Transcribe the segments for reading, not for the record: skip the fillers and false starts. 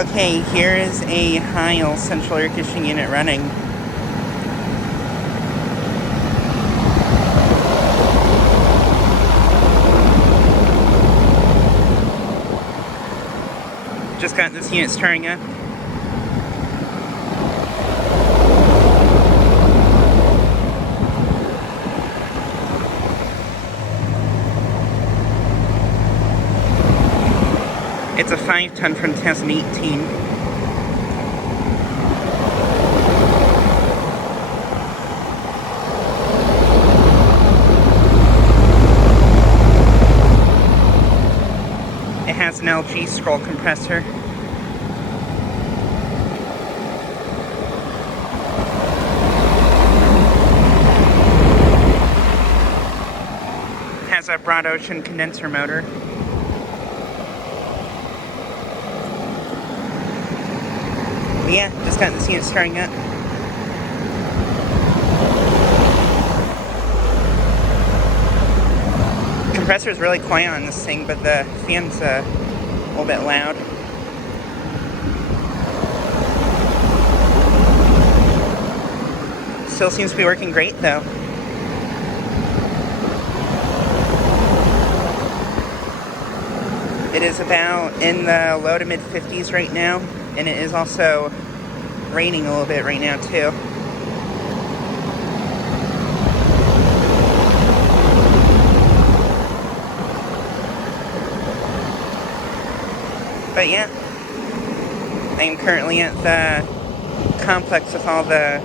Okay, here is a Heil central air conditioning unit running. Just got this unit starting up. It's a 5-ton from 2018. It has an LG scroll compressor. It has a broad ocean condenser motor. But yeah, just got this unit starting up. Compressor is really quiet on this thing, but the fan's a little bit loud. Still seems to be working great though. It is about in the low to mid 50s right now, and it is also raining a little bit right now too. But yeah, I am currently at the complex with all the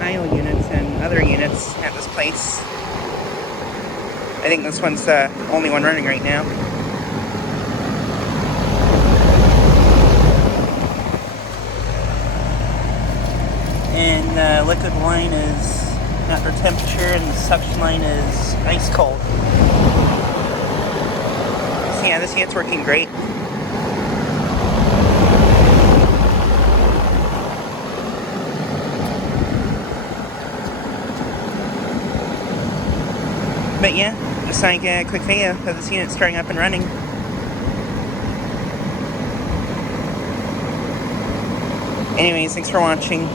Heil units and other units at this place. I think this one's the only one running right now. And the liquid line is outdoor temperature, and the suction line is ice cold. So yeah, this unit's working great. But yeah, just like a quick video of this unit starting up and running. Anyways, thanks for watching.